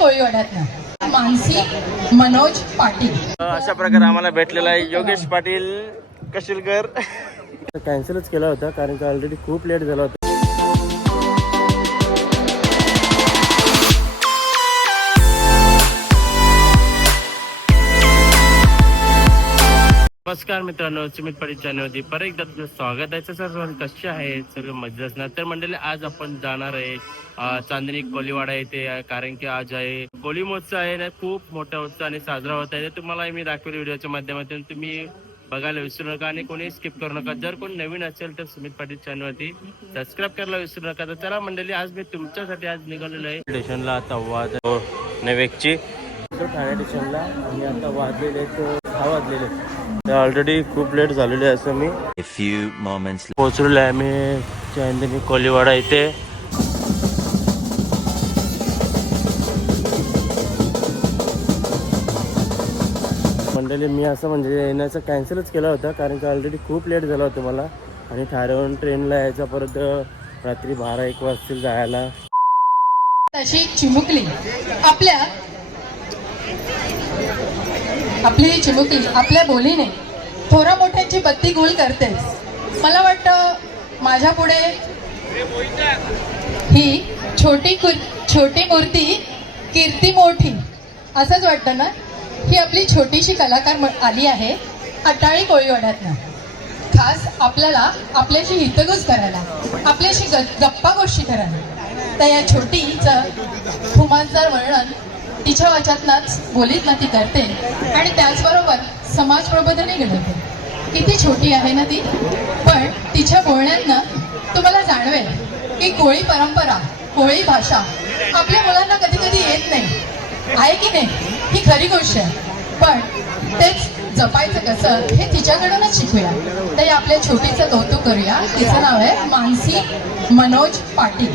कोळीवाड्यातनं मानसी मनोज पाटील. अशा प्रकारे आम्हाला भेटलेला आहे योगेश पाटील कशिलकर? कॅन्सलच केला होता कारण की ऑलरेडी खूप लेट झाला होता. नमस्कार मित्रांनो सुमित पाटील चॅनलवरती परत एकदा तुमचं स्वागत आहे. सर कसे आहे? सर्व मजा असणार? तर मंडळी आज आपण जाणार आहे चांदणी कोलीवाडा येथे कारण की आज आहे कोली महोत्सव आहे ना खूप मोठा उत्सव आणि साजरा होत आहे. ते तुम्हाला मी दाखवेल व्हिडिओच्या माध्यमातून. तुम्ही बघायला विसरू नका आणि कोणी स्किप करू नका. जर कोणी नवीन असेल तर सुमित पाटील चॅनलवरती सबस्क्राईब करायला विसरू नका. तर चला मंडळी आज मी तुमच्यासाठी आज निघालेलो आहे. स्टेशनला आता वाद हो, नवेकची. ठाणे स्टेशनला आणि आता वाजलेले आहेत सहा वाजलेले तर ऑलरेडी खूप लेट झालेले आहे असं मी few moments पोचलेलो आहे आम्ही चांदणी कोलीवाडा इथे. मंडळी मी असं म्हणजे येण्याचं कॅन्सलच केला होता कारण की ऑलरेडी खूप लेट झालं होतं मला. आणि ठाण्यावरून ट्रेनला यायचा परत रात्री बारा एक वाजतील जायला. तशी चिमुकली. आपल्या आपली चिमुकली आपल्या बोलीने. थोरा मोठ्यांची बत्ती गुल करते मला वाटतं माझ्या पुढे ही छोटी कुर छोटी मूर्ती कीर्ती मोठी असंच वाटतं ना? ही आपली छोटीशी कलाकार आली आहे अटाळी कोळीवाड्यातनं. खास आपल्याला आपल्याशी हितगुज करायला आपल्याशी ग गप्पा गोष्टी करायला. तर या छोटीचं खुमांचं वर्णन तिच्या वाच्यातनंच बोलीतना ती करते. आणि त्याचबरोबर समाज प्रबोधनही घडवते. किती छोटी आहे ना ती? पण तिच्या बोलण्यातनं तुम्हाला जाणवेल की कोळी परंपरा कोळी भाषा आपल्या मुलांना कधी कधी येत नाही. आहे की नाही? ही खरी गोष्ट आहे. पण तेच जपायचं कसं हे तिच्याकडूनच शिकूया. तर आपल्या छोटीचं कौतुक करूया. तिचं नाव आहे मानसी मनोज पाटील.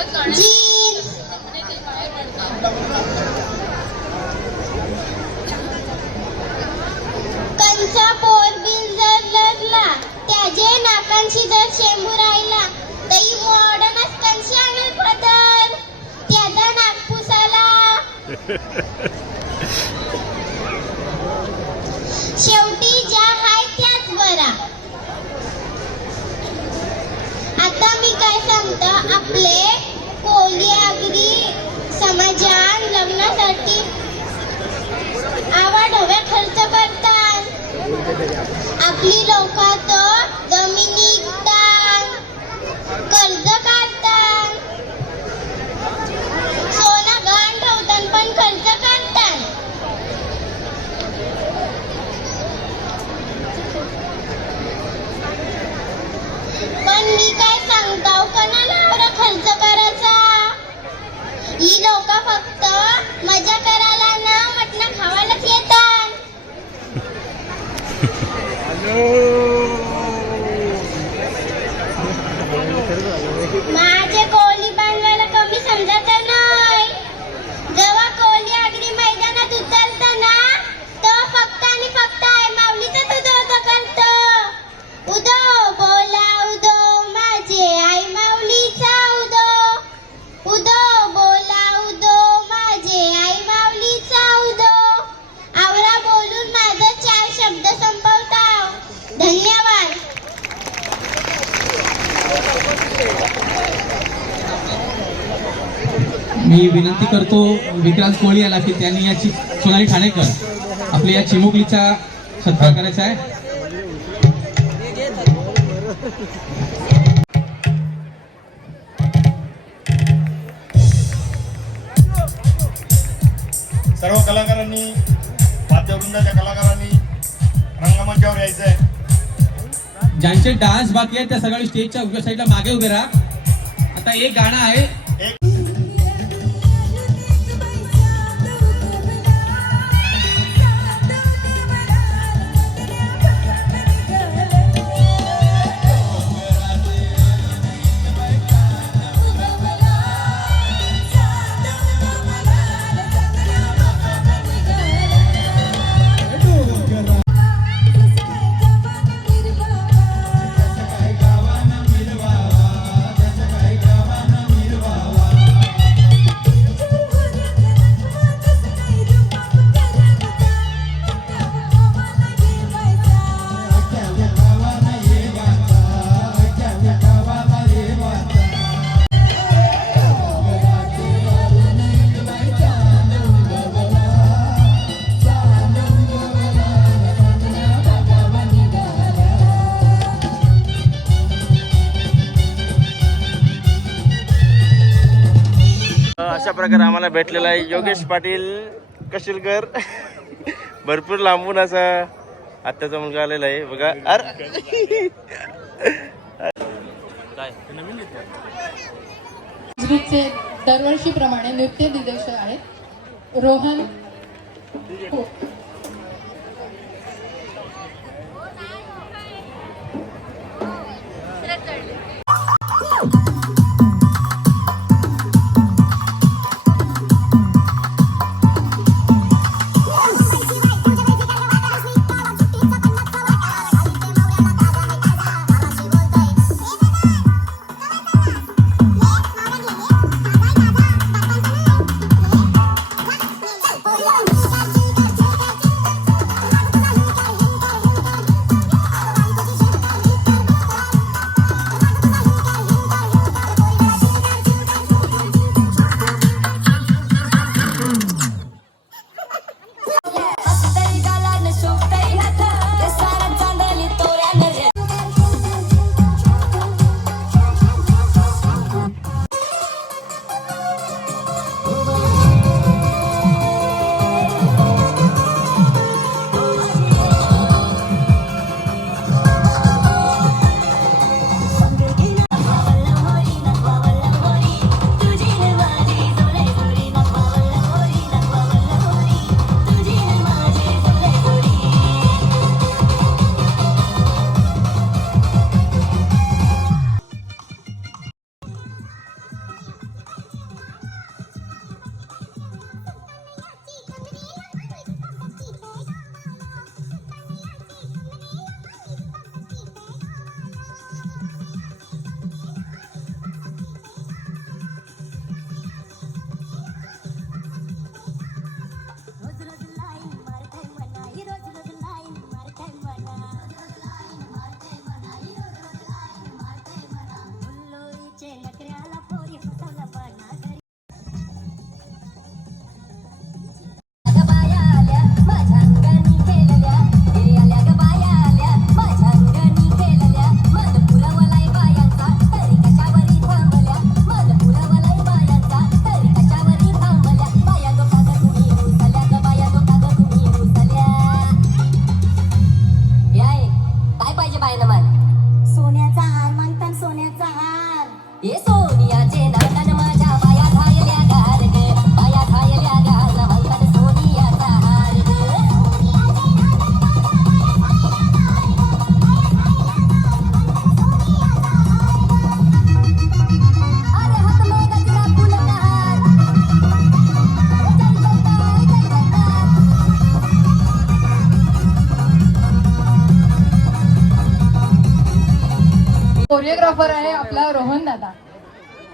आले पोर बिल जर लढला त्याचे नाकांशी जर शेंबू राहिला तरी मॉडर्नच कंशी आणेल पदर त्याचा नागपुसाला शेवटी ज्या हाय त्याच बरा आता मी काय सांगतो आपले लग्नासाठी आवाढव्या खर्च करतात. आपली लोक मी विनंती करतो विक्रांत कोळी याला की त्यांनी याची सोनाली ठाणेकर आपल्या या चिमुकलीचा सत्कार करायचा आहे. सर्व कलाकारांनी वाद्यवृंदाच्या कलाकारांनी रंगमंचावर यायचं आहे ज्यांचे डान्स बाकी आहेत त्या सगळ्या स्टेजच्या उभ्या साईडला मागे उभे राहा. आता एक गाणं आहे. एक अशा प्रकारे आम्हाला भेटलेला आहे. योगेश पाटील कशिलकर. भरपूर लांबून असा आत्ताचा मुलगा आलेला आहे. बघा. अरे दरवर्षी दरवर्षीप्रमाणे नृत्य दिग्दर्शक आहेत रोहन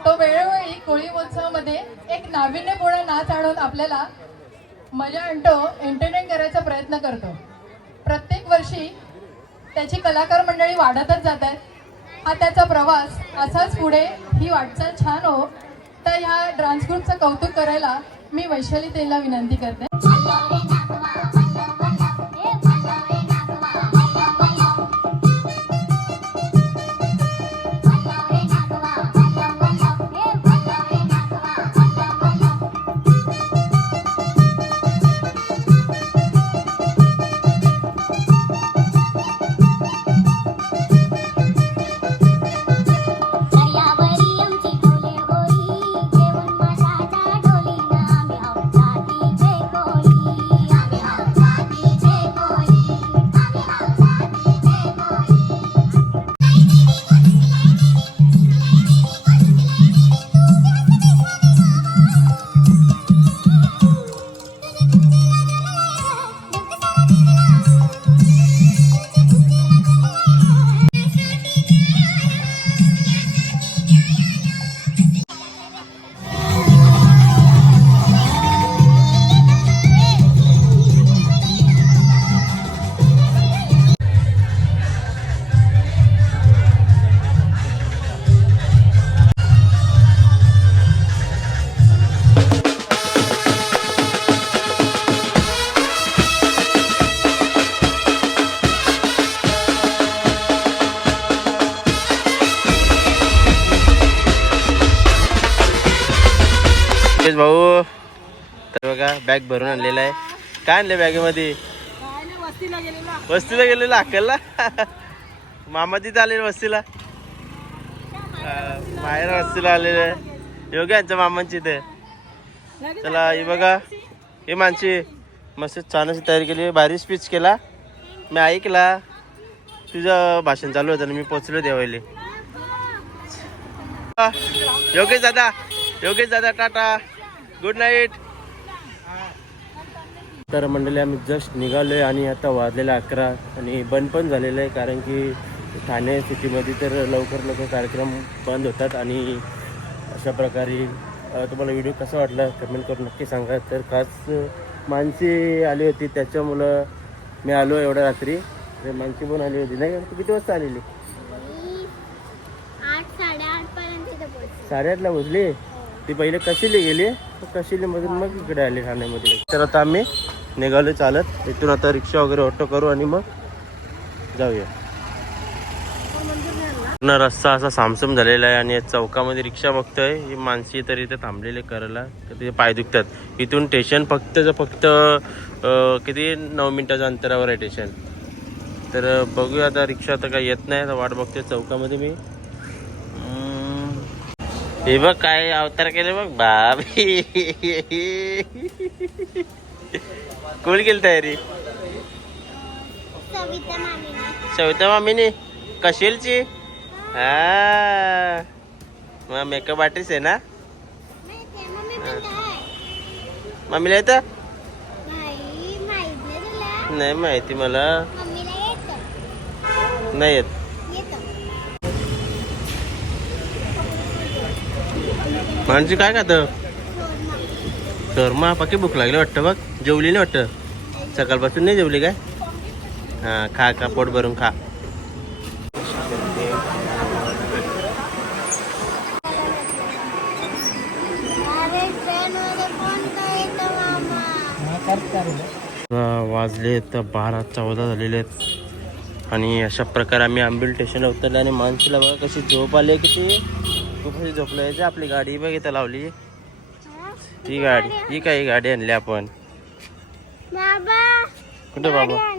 तो वेळोवेळी कोळी महोत्सवामध्ये एक नाविन्यपूर्ण नाच आणून आपल्याला मजा आणतो एंटरटेन करायचा प्रयत्न करतो. प्रत्येक वर्षी त्याची कलाकार मंडळी वाढतच जात आहेत हा त्याचा प्रवास असाच पुढे ही वाटचाल छान हो. तर ह्या डान्स ग्रुपचं कौतुक करायला मी वैशाली तेला विनंती करते. बॅग भरून आणलेला आहे. काय आणले बॅगेमध्ये वस्तीला गेलेला अक्कलला. मामा तिथे आलेले वस्तीला. माहेर बाहेर वस्तीला आलेले. योग्य यांच्या मामांची इथे. चला ही बघा. हे माणशी मस्त छान अशी तयारी केली. भारी स्पीच केला. मी ऐकला. तुझं भाषण चालू होतं मी पोचलो देवायले योगेश दादा. योगेश दादा टाटा. गुड नाईट तर मंडळी आम्ही जस्ट निघालोय आणि आता वाजलेलं अकरा आणि बंद पण झालेलं आहे कारण की ठाणे सिटीमध्ये तर लवकर लवकर कार्यक्रम बंद होतात आणि अशा प्रकारे तुम्हाला व्हिडिओ कसा वाटला कमेंट करून नक्की सांगा. तर खास माणसी आली होती त्याच्यामुळं मी आलो एवढ्या रात्री. तर माणसी पण आली होती नाही किती वाजता आलेली? साडेआठला पोचली ती पहिले कशीली गेली? कशीलीमधून मग इकडे आली ठाण्यामध्ये तर आता आम्ही निघालो चालत. इथून आता रिक्षा वगैरे ऑटो करू आणि मग जाऊया. पूर्ण रस्ता असा सामसम झालेला आहे आणि या चौकामध्ये रिक्षा बघतोय. ही माणसी तर इथे थांबलेले करायला. तर तिथे पाय दुखतात. इथून स्टेशन फक्त फक्त किती? नऊ मिनिटाच्या अंतरावर आहे स्टेशन तर बघूया आता रिक्षा आता काही येत नाही. आता वाट बघते चौकामध्ये मी. हे बघ काय अवतार केले बघ. बाबी. कोण केली तयारी? सविता मामीने. कशीलची? हा. मग मेकअप आर्टिस्ट आहे ना? मम्मीला येतं? नाही माहीत मला. नाही येत. माणशी काय खातं? तर मग पक्की भूक लागली वाटतं बघ. जेवली नाही वाटतं? सकाळपासून नाही जेवली काय? हां खा खा पोट भरून खा. वाजले तर बारा चौदा झालेले आहेत. आणि अशा प्रकारे आम्ही आंबेल स्टेशनला उतरले आणि माणसाला बघा कशी झोप आली किती. खूप झोपलं यायची आपली गाडी बघ इथं लावली. ही गाडी ही काय ही गाडी आणली आपण. बाबा कुठे बाबा?